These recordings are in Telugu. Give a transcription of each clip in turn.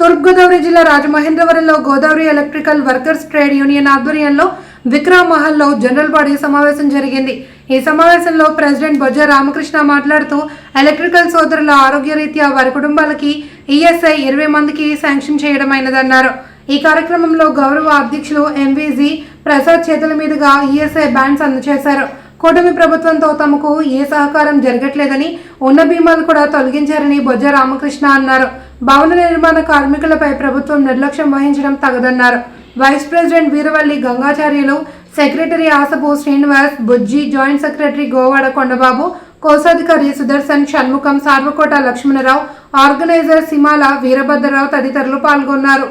తూర్పుగోదావరి జిల్లా రాజమహేంద్రవరంలో Godavari electrical workers trade union ఆధ్వర్యంలో విక్రమ్ మహల్లో జనరల్ బాడీ సమావేశం జరిగింది. ఈ సమావేశంలో ప్రెసిడెంట్ బొజ్జ రామకృష్ణ మాట్లాడుతూ ఎలక్ట్రికల్ సోదరుల ఆరోగ్యరీత్యా వారి కుటుంబాలకి ఈఎస్ఐ ఇరవై మందికి శాంక్షన్ చేయడమైనదన్నారు. ఈ కార్యక్రమంలో గౌరవ అధ్యక్షులు ఎంవీజీ ప్రసాద్ చేతుల మీదుగా ఈఎస్ఐ బ్యాండ్స్ అందజేశారు. కూటమి ప్రభుత్వంతో తమకు ఏ సహకారం జరగట్లేదని ఉన్న బీమాలు కూడా తొలగించారని బొజ్జ రామకృష్ణ అన్నారు. భవన నిర్మాణ కార్మికులపై ప్రభుత్వం నిర్లక్ష్యం వహించడం తగదన్నారు. Vice president Veeravalli Gangacharyulu secretary Asapu Srinivas Bujji joint secretary Govada Kondababu కోశాధికారి సుదర్శన్ షణ్ముఖం సార్వకోట లక్ష్మణరావు ఆర్గనైజర్ సిమాల వీరభద్రరావు తదితరులు పాల్గొన్నారు.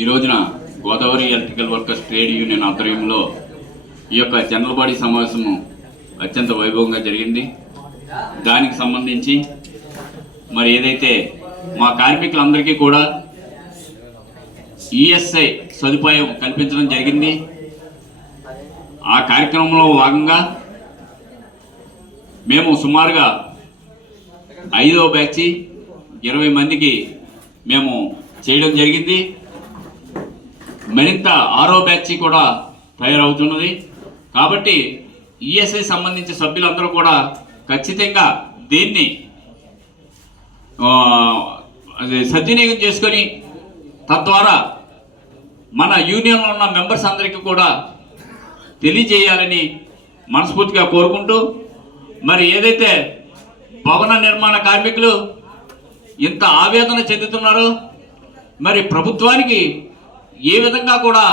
ఈ రోజున Godavari electrical workers trade union ఆధ్వర్యంలో ఈ యొక్క జనరల్ బాడీ సమావేశము అత్యంత వైభవంగా జరిగింది. దానికి సంబంధించి మరి ఏదైతే మా కార్మికులందరికీ కూడా ఈఎస్ఐ సదుపాయం కల్పించడం జరిగింది. ఆ కార్యక్రమంలో భాగంగా మేము సుమారుగా ఐదో బ్యాచ్ ఇరవై మందికి మేము చేయడం జరిగింది. మరింత ఆరో బ్యాచ్ కూడా తయారవుతున్నది. కాబట్టి ఈఎస్ఐ సంబంధించిన సభ్యులందరూ కూడా ఖచ్చితంగా దీన్ని సద్వినియోగం చేసుకొని తద్వారా మన యూనియన్లో ఉన్న మెంబర్స్ అందరికీ కూడా తెలియజేయాలని మనస్ఫూర్తిగా కోరుకుంటూ మరి ఏదైతే భవన నిర్మాణ కార్మికులు ఇంత ఆవేదన చెందుతున్నారో మరి ప్రభుత్వానికి ఏ విధంగా కూడా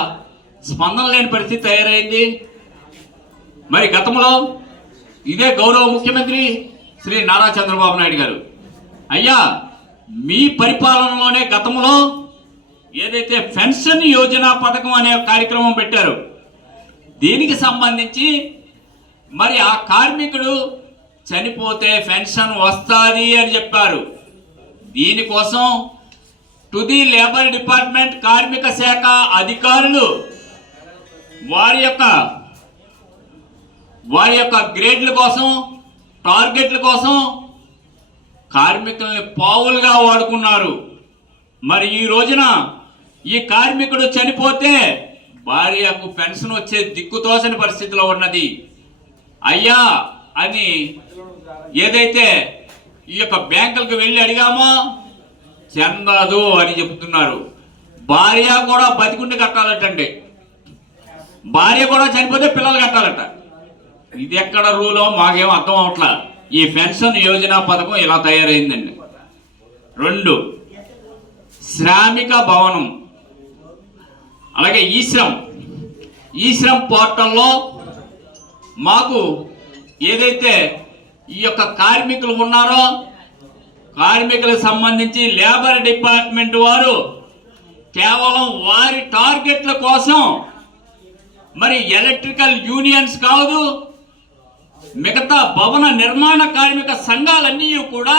స్పందన లేని పరిస్థితి తయారైంది మరి గతంలో ఇదే గౌరవ ముఖ్యమంత్రి శ్రీ నారా చంద్రబాబు నాయుడు గారు. అయ్యా మీ పరిపాలనలోనే గతంలో ఏదైతే పెన్షన్ యోజన పథకం అనే కార్యక్రమం పెట్టారు దీనికి సంబంధించి మరి ఆ కార్మికుడు చనిపోతే పెన్షన్ వస్తుంది అని చెప్పారు. దీనికోసం టు ది లేబర్ డిపార్ట్మెంట్ కార్మిక శాఖ అధికారులు వారి యొక్క వారి యొక్క గ్రేడ్ల కోసం టార్గెట్ల కోసం కార్మికుల్ని పావులుగా వాడుకున్నారు. మరి ఈ రోజున ఈ కార్మికుడు చనిపోతే భార్యకు పెన్షన్ వచ్చే దిక్కుతోసని పరిస్థితిలో ఉన్నది. అయ్యా అని ఏదైతే ఈ యొక్క బ్యాంకులకు వెళ్ళి అడిగామో చెందదు అని చెబుతున్నారు. భార్య కూడా బతికుండి కట్టాలటండి. భార్య కూడా చనిపోతే పిల్లలు కట్టాలట. ఇది ఎక్కడ రూలో మాకేం అర్థం అవట్లా ఈ పెన్షన్ యోజన పథకం ఇలా తయారైందండి. రెండు శ్రామిక భవనం అలాగే ఈశ్రమ్. ఈశ్రమ్ పోర్టల్లో మాకు ఏదైతే ఈ యొక్క కార్మికులు ఉన్నారో కార్మికులకు సంబంధించి లేబర్ డిపార్ట్మెంట్ వారు కేవలం వారి టార్గెట్ల కోసం మరి ఎలక్ట్రికల్ యూనియన్స్ కాదు మిగతా భవన నిర్మాణ కార్మిక సంఘాలన్నీ కూడా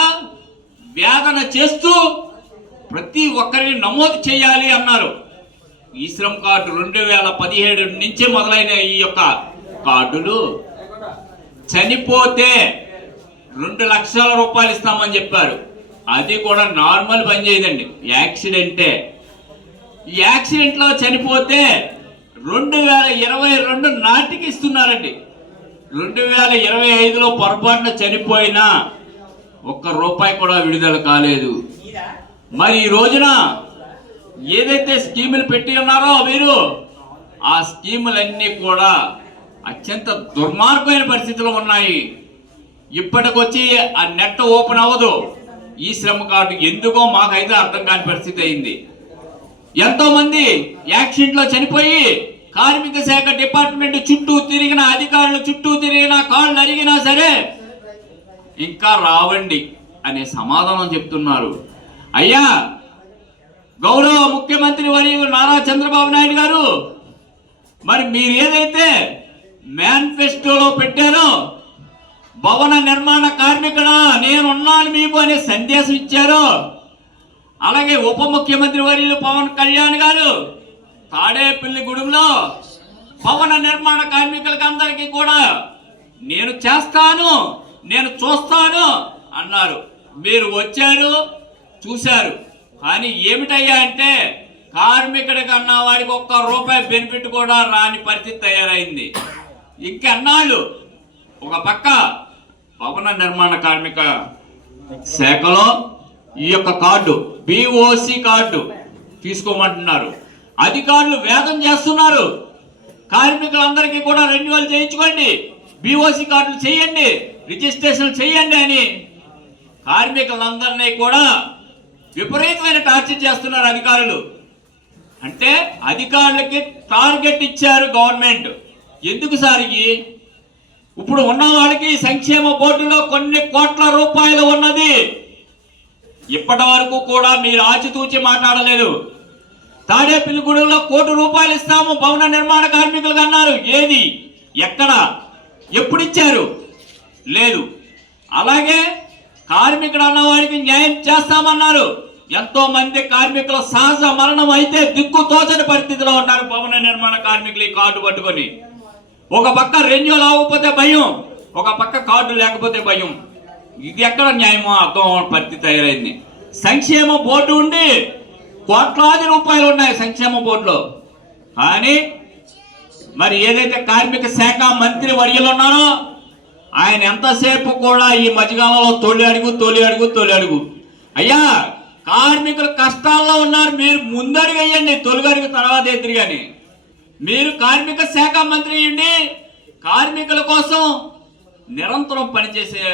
వేదన చేస్తూ ప్రతి ఒక్కరిని నమోదు చేయాలి అన్నారు. ఈ శ్రమ్ కార్డు రెండు వేల పదిహేడు నుంచి మొదలైన ఈ యొక్క కార్డులు. చనిపోతే రెండు లక్షల రూపాయలు ఇస్తామని చెప్పారు. అది కూడా నార్మల్ పని చేయదండి. యాక్సిడెంటే. ఈ యాక్సిడెంట్లో చనిపోతే రెండు వేల ఇరవై రెండు నాటికి ఇస్తున్నారండి. రెండు వేల ఇరవై ఐదులో పొరపాటున చనిపోయినా ఒక్క రూపాయి కూడా విడుదల కాలేదు. మరి ఈ రోజున ఏదైతే స్కీములు పెట్టి ఉన్నారో మీరు ఆ స్కీములన్నీ కూడా అత్యంత దుర్మార్గమైన పరిస్థితిలో ఉన్నాయి. ఇప్పటికొచ్చి ఆ నెట్ ఓపెన్ అవ్వదు. ఈ శ్రమ కార్డు ఎందుకో మాకైతే అర్థం కాని పరిస్థితి అయింది. ఎంతో మంది యాక్సిడెంట్లో చనిపోయి కార్మిక శాఖ డిపార్ట్మెంట్ చుట్టూ తిరిగిన అధికారులు చుట్టూ తిరిగిన కాళ్ళు అరిగినా సరే ఇంకా రావండి అనే సమాధానం చెప్తున్నారు. అయ్యా గౌరవ ముఖ్యమంత్రి వర్యులు నారా చంద్రబాబు నాయుడు గారు మరి మీరు ఏదైతే మేనిఫెస్టోలో పెట్టారో భవన నిర్మాణ కార్మికుడా నేనున్నాను మీకు అనే సందేశం ఇచ్చారో అలాగే ఉప ముఖ్యమంత్రి వర్యులు పవన్ కళ్యాణ్ గారు తాడేపల్లిగూడెంలో భవన నిర్మాణ కార్మికులకి అందరికీ కూడా నేను చేస్తాను నేను చూస్తాను అన్నారు. మీరు వచ్చారు చూశారు. కానీ ఏమిటయ్యా అంటే కార్మికుడికి అన్న వాడికి ఒక్క రూపాయి బెనిఫిట్ కూడా రాని పరిస్థితి తయారైంది. ఇంకెన్నాళ్ళు ఒక పక్క భవన నిర్మాణ కార్మిక శాఖలో ఈ యొక్క కార్డు బిఓసి కార్డు తీసుకోమంటున్నారు. అధికారులు వేదం చేస్తున్నారు. కార్మికులందరికీ కూడా రెన్యువల్ చేయించుకోండి. బీఓసీ కార్డులు చేయండి. రిజిస్ట్రేషన్ చేయండి అని కార్మికులందరినీ కూడా విపరీతమైన టార్చర్ చేస్తున్నారు అధికారులు. అంటే అధికారులకి టార్గెట్ ఇచ్చారు గవర్నమెంట్. ఎందుకు సారికి ఇప్పుడు ఉన్న వాళ్ళకి సంక్షేమ బోర్డులో కొన్ని కోట్ల రూపాయలు ఉన్నది. ఇప్పటి వరకు కూడా మీరు ఆచితూచి మాట్లాడలేదు. తాడేపల్లిగూడెంలో కోటి రూపాయలు ఇస్తాము భవన నిర్మాణ కార్మికులకు అన్నారు. ఏది? ఎక్కడ? ఎప్పుడు ఇచ్చారు లేదు. అలాగే కార్మికుడు అన్నవాడికి న్యాయం చేస్తామన్నారు. ఎంతో మంది కార్మికుల సహజ మరణం అయితే దిక్కు తోచని పరిస్థితిలో ఉన్నారు భవన నిర్మాణ కార్మికులు ఈ కార్డు పట్టుకొని. ఒక పక్క రెన్యూల్ అవ్వకపోతే భయం ఒక పక్క కార్డు లేకపోతే భయం. ఇది ఎక్కడ న్యాయమో అర్థం పరిస్థితి తయారైంది. సంక్షేమ బోర్డు ఉండి కోట్లాది రూపాయలు ఉన్నాయి సంక్షేమ బోర్డులో. కానీ మరి ఏదైతే కార్మిక శాఖ మంత్రి వర్యులు ఉన్నారో ఆయన ఎంతసేపు కూడా ఈ మధ్యకాలంలో తొలి అడుగు తొలి అడుగు తొలి అడుగు. అయ్యా కార్మికులు కష్టాల్లో ఉన్నారు మీరు ముందడుగు వేయండి తొలి తర్వాత ఎదురు కానీ. మీరు కార్మిక శాఖ మంత్రి అయ్యండి కార్మికుల కోసం నిరంతరం పనిచేసే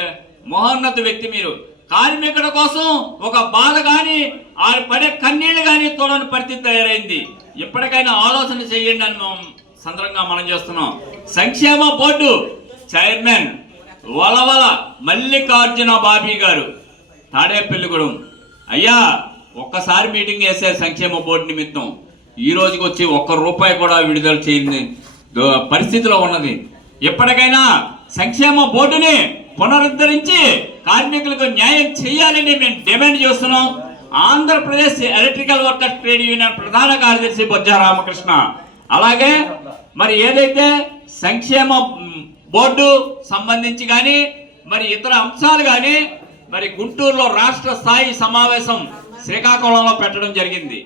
మహోన్నత వ్యక్తి మీరు. కార్మికుల కోసం ఒక బాధ కానీ ఆ పడే కన్నీళ్ళు కానీ తోడని పరిస్థితి తయారైంది. ఇప్పటికైనా ఆలోచన చేయండి అని మనం సందర్భంగా మనం చేస్తున్నాం. సంక్షేమ బోర్డు చైర్మన్ వలవల మల్లికార్జున బాబీ గారు తాడేపల్లిగూడెం. అయ్యా ఒక్కసారి మీటింగ్ వేసే సంక్షేమ బోర్డు నిమిత్తం ఈ రోజుకి వచ్చి ఒక్క రూపాయి కూడా విడుదల చేయని పరిస్థితిలో ఉన్నది. ఎప్పటికైనా సంక్షేమ బోర్డుని పునరుద్ధరించి కార్మికులకు న్యాయం చేయాలని మేము డిమాండ్ చేస్తున్నాం. Andhra Pradesh electrical workers trade union ప్రధాన కార్యదర్శి బొజ్జా రామకృష్ణ. అలాగే మరి ఏదైతే సంక్షేమ బోర్డు సంబంధించి కానీ మరి ఇతర అంశాలు కానీ మరి గుంటూరులో రాష్ట్ర స్థాయి సమావేశం శ్రీకాకుళంలో పెట్టడం జరిగింది.